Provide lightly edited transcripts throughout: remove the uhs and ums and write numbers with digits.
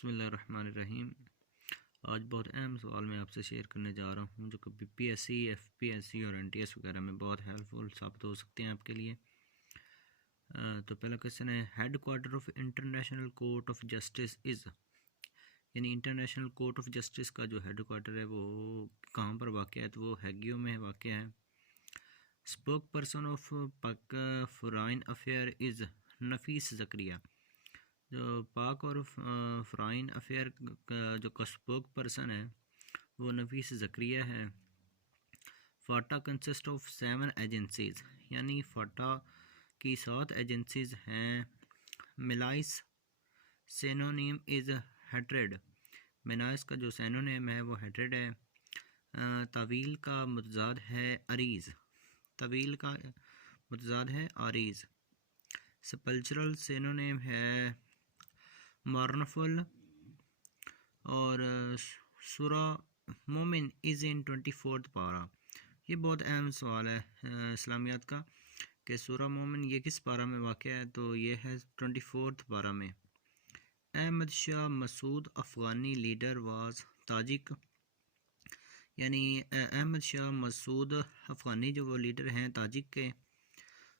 बिस्मिल्लाहिर्रहमानिर्रहीम। आज बहुत अहम सवाल मैं आपसे शेयर करने जा रहा हूँ जो कि बीपीएससी, एफपीएससी और एनटीएस वगैरह में बहुत हेल्पफुल साबित हो सकते हैं आपके लिए। तो पहला क्वेश्चन है, head quarter of international court of justice is, यानी इंटरनेशनल कोर्ट ऑफ जस्टिस का जो हेड क्वार्टर है वो कहाँ पर वाक़या है, तो वो हैगियो में वाक़या है। स्पोक पर्सन ऑफ पाक फॉरेन अफेयर इज़ नफीस ज़करिया, जो पाक और फ़ॉरेन अफेयर का जो स्पोक पर्सन है वो नफीस ज़करिया है। फ़ाटा कंसिस्ट ऑफ 7 एजेंसीज़, यानी फ़ाटा की 7 एजेंसीज़ हैं। Millais synonym is hatred, Millais का जो सेनोनिम है वो हेट्रेड है। तवील का मुतज़ाद है अरीज़, तवील का मुतज़ाद है आरीज़। सपल्चरल सेनोनिम है मार्नफुल। और सूरा मोमिन इज़ इन 24th पारा, ये बहुत अहम सवाल है इस्लामियात का कि सूरा मोमिन ये किस पारा में वाक़या है, तो ये है 24th पारा में। अहमद शाह मसूद अफ़गानी लीडर वाज ताजिक, यानी अहमद शाह मसूद अफ़गानी जो वो लीडर हैं ताजिक के।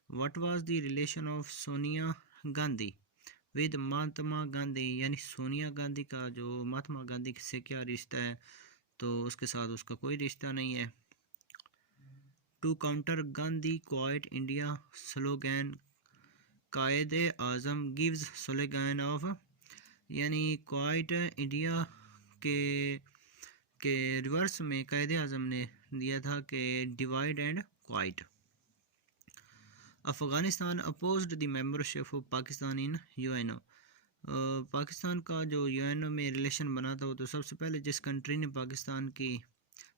What was the relation of Sonia Gandhi with Mahatma Gandhi, यानी सोनिया गांधी का जो महात्मा गांधी से क्या रिश्ता है, तो उसके साथ उसका कोई रिश्ता नहीं है। To counter Gandhi quit India slogan, Quaid Azam gives slogan of, यानी क्वाइट इंडिया के रिवर्स में कायद आज़म ने दिया था कि divide and quit. Afghanistan opposed the membership of Pakistan in UNO, Pakistan का जो यूएनओ में रिलेशन बना था वो तो सबसे पहले जिस कंट्री ने पाकिस्तान की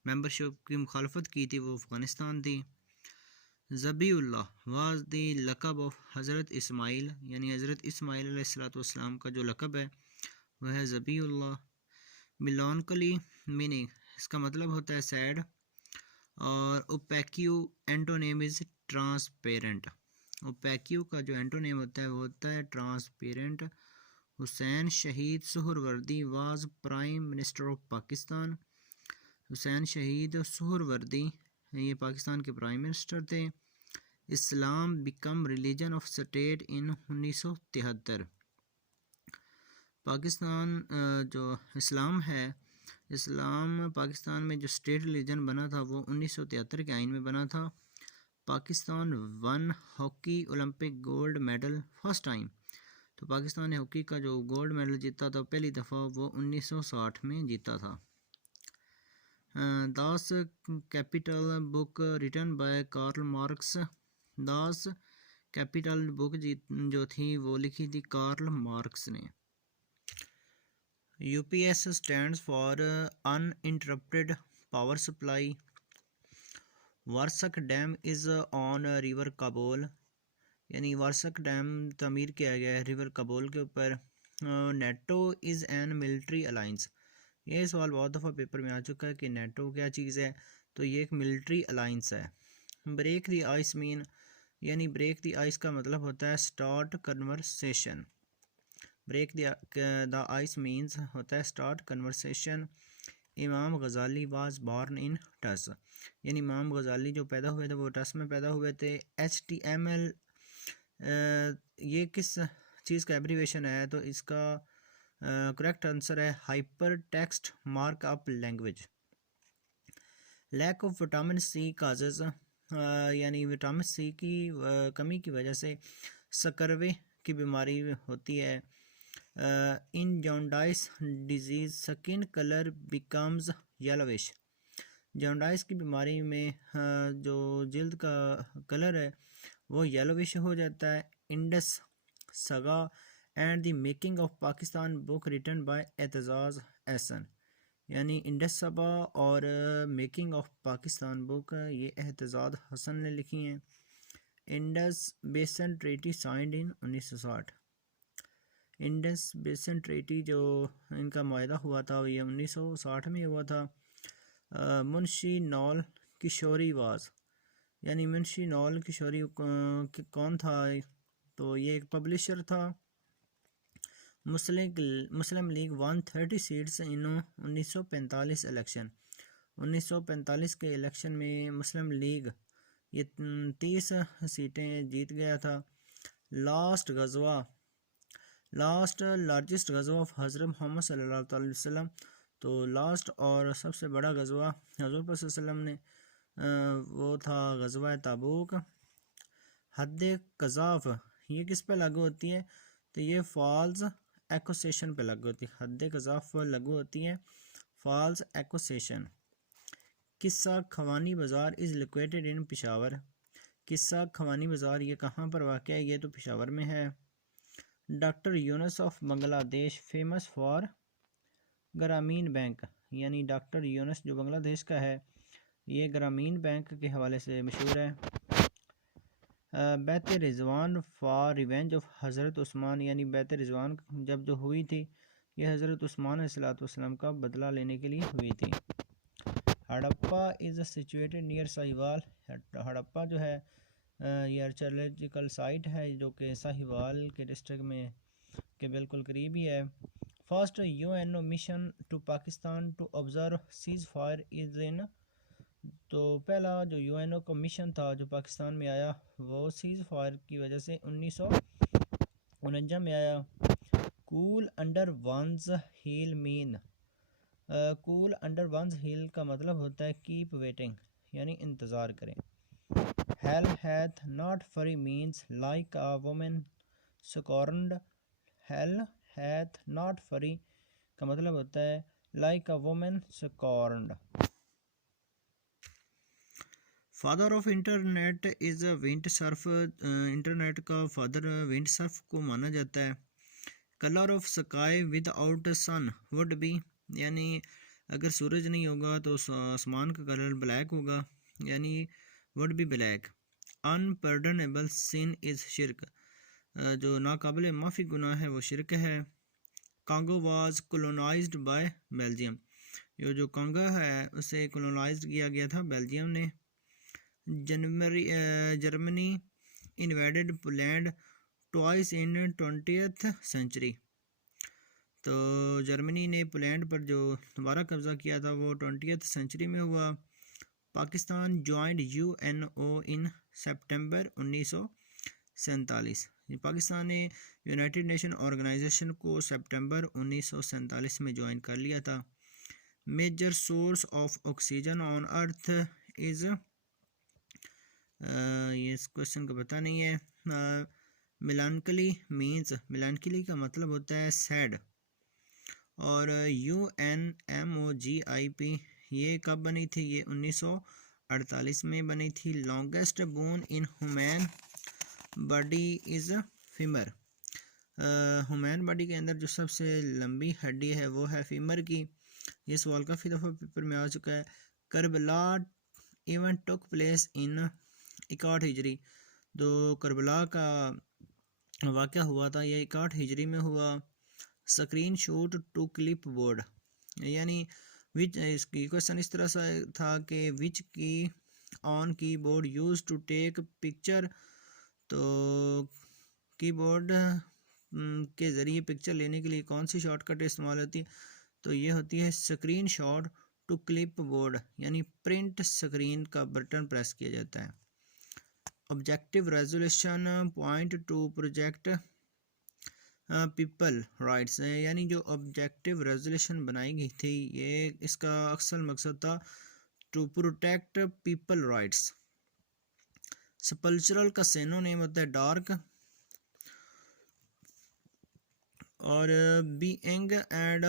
मेंबरशिप की मुखालफत की थी वो अफ़गानिस्तान थी। ज़बीउल्लाह वाज द लक़ब ऑफ हज़रत इस्माइल, यानी हज़रत इस्माइल अलैहिस्सलाम का जो लक़ब है वह है ज़बीउल्लाह। मिलानकली मीनिंग, इसका मतलब होता है सैड। और ओपेक्यू एंटोनेम इज़ ट्रांसपेरेंट, ओपेक्यू का जो एंटोनेम होता है वो होता है transparent. Huseyn Shaheed Suhrawardy was prime minister of Pakistan, Huseyn Shaheed Suhrawardy ये पाकिस्तान के प्राइम मिनिस्टर थे। Islam became religion of state in 1973, Pakistan जो इस्लाम है, इस्लाम पाकिस्तान में जो स्टेट रिलीजन बना था वो 1973 के आइन में बना था। Pakistan one hockey Olympic gold medal first time, तो पाकिस्तान ने हॉकी का जो गोल्ड मेडल जीता था पहली दफ़ा वो 1960 में जीता था। Das Kapital book written by Karl Marx, Das Kapital book जो थी वो लिखी थी कार्ल मार्क्स ने। UPS stands for uninterrupted power supply. Warsak dam is on river Kabul, यानी वारसक डैम तमीर किया गया है रिवर काबोल के ऊपर। NATO is a military alliance, ये सवाल बहुत दफ़ा पेपर में आ चुका है कि नेटो क्या चीज़ है, तो ये एक मिलिट्री अलाइंस है। ब्रेक द आइस मीन, यानी ब्रेक द आइस का मतलब होता है start conversation, break the ice means होता है स्टार्ट कन्वर्सेशन। इमाम गज़ाली वाज बॉर्न इन टस, यानी इमाम गज़ाली जो पैदा हुए थे वो टस में पैदा हुए थे। HTML ये किस चीज़ का एब्रीवेशन है, तो इसका करेक्ट आंसर है hyper text markup language. Lack of vitamin C causes, यानी विटामिन सी की कमी की वजह से सकरवे की बीमारी होती है। In jaundice disease skin colour becomes yellowish, jaundice की बीमारी में जो जल्द का कलर है वो येलोविश हो जाता है। Indus saga and the making of Pakistan book written by Aitzaz Ahsan, यानी इंडस सबा और मेकिंग ऑफ पाकिस्तान बुक ये एतजाज़ हसन ने लिखी हैं। इंडस बेसन ट्रीटी साइंड इन 1960, इंडस बेसन ट्रीटी जो इनका मायदा हुआ था ये 1960 में हुआ था। मुंशी नौल किशोरी वाज, यानी मुंशी नौल किशोरी कौन था, तो ये एक पब्लिशर था। Muslim League won 30 seats in 1945 election. 1945 के इलेक्शन में मुस्लिम लीग ये 30 सीटें जीत गया था। लास्ट लार्जेस्ट गज़वा ऑफ हज़रत मोहम्मद सल्लल्लाहु अलैहि वसल्लम। तो लास्ट और सबसे बड़ा गज़वा हज़रत प्रॉफेट सल्लल्लाहु अलैहि वसल्लम ने वो था गज़वा ताबूक। हद कज़ाफ ये किस पे लागू होती है? तो ये फॉल्स एक्यूसेशन पे लागू होती है। हद कज़ाफ लागू होती है फॉल्स एक्यूसेशन। किस्सा खवानी बाज़ार इज़ लोकेटेड इन पेशावर। किस्सा खवानी बाज़ार ये कहाँ पर वाक़या है? ये तो पेशावर में है। Doctor Yunus of Bangladesh famous for ग्रामीण बैंक, यानी डॉक्टर यूनुस जो बांग्लादेश का है ये ग्रामीण बैंक के हवाले से मशहूर है। बैत रिजवान फॉर रिवेंज ऑफ हज़रत उस्मान, यानी बैत रिजवान जब जो हुई थी ये हज़रत उस्मान अलैहिस्सलाम का बदला लेने के लिए हुई थी। Harappa is situated near Sahiwal. Harappa जो है ये आर्कियोलॉजिकल साइट है जो कि साहिवाल के डिस्ट्रिक्ट में के बिल्कुल करीब ही है। First UNO mission to Pakistan to observe cease fire is in. तो पहला जो यूएनओ का मिशन था जो पाकिस्तान में आया वो सीज फायर की वजह से 1949 में आया। Cool under one's heel mean. Cool under one's heel का मतलब होता है कीप वेटिंग, यानी इंतज़ार करें। Hell hath not fury means like a woman scorned. Hell hath not fury का मतलब होता है like a woman scorned. Father of internet is Vint Cerf. Internet का फादर विंड सर्फ को माना जाता है। Colour of sky without sun would be, यानी अगर सूरज नहीं होगा तो आसमान का कलर ब्लैक होगा, यानी would be black. Unpardonable sin is शिरक। जो नाकाबिल माफ़ी गुनाह है वो शिरक है। Congo was colonized by Belgium. ये जो कांगो है उसे कोलोनाइज्ड किया गया था बेल्जियम ने। Germany invaded Poland twice in 20th century. तो जर्मनी ने पोलैंड पर जो दोबारा कब्ज़ा किया था वो 20th सेंचुरी में हुआ। पाकिस्तान जॉइंड यूएनओ इन सितंबर 1947। पाकिस्तान ने यूनाइटेड नेशन ऑर्गेनाइजेशन को सितंबर 1947 में ज्वाइन कर लिया था। Major source of oxygen on earth is, ये इस क्वेश्चन का पता नहीं है। मिलानकली मीन्स, मिलानकली का मतलब होता है सैड। और UNMOGIP ये कब बनी थी? ये 1948 में बनी थी। Longest bone in human body is femur. Human body के अंदर जो सबसे लंबी हड्डी है वो है फीमर की। ये सवाल काफ़ी दफ़ा पेपर में आ चुका है। Karbala event took place in 61 हिजरी। तो करबला का वाक़या हुआ था ये 61 हिजरी में हुआ। Screenshot to clipboard, यानी विच, इसकी क्वेश्चन इस तरह से था कि which key on keyboard use to take picture. तो कीबोर्ड के ज़रिए पिक्चर लेने के लिए कौन सी शॉर्टकट इस्तेमाल होती है? तो ये होती है screenshot to clipboard, यानी प्रिंट स्क्रीन का बटन प्रेस किया जाता है। Objective resolution point to project people rights, यानी जो ऑब्जेक्टिव रेजोल्यूशन बनाई गई थी ये इसका अक्सर मकसद था to protect people rights. Sepulchral का सिनोनिम होता है डार्क। और being and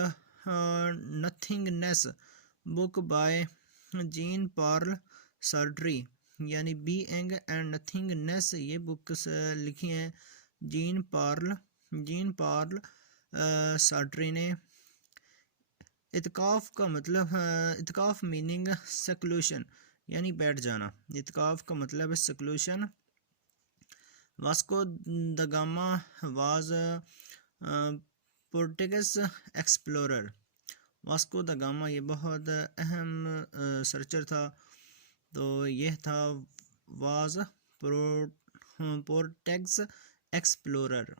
nothingness book by Jean Paul Sartre, यानी बीइंग एंड नथिंगनेस ये बुक्स लिखी हैं जीन पॉल सार्ट्री ने। इत्काफ का मतलब इत्काफ मीनिंग सेक्लूशन, यानी बैठ जाना। इत्काफ का मतलब है seclusion. Vasco da Gama was Portuguese explorer. Vasco da Gama ये बहुत अहम सर्चर था। तो यह था वाज पोर्टुगीज एक्सप्लोरर।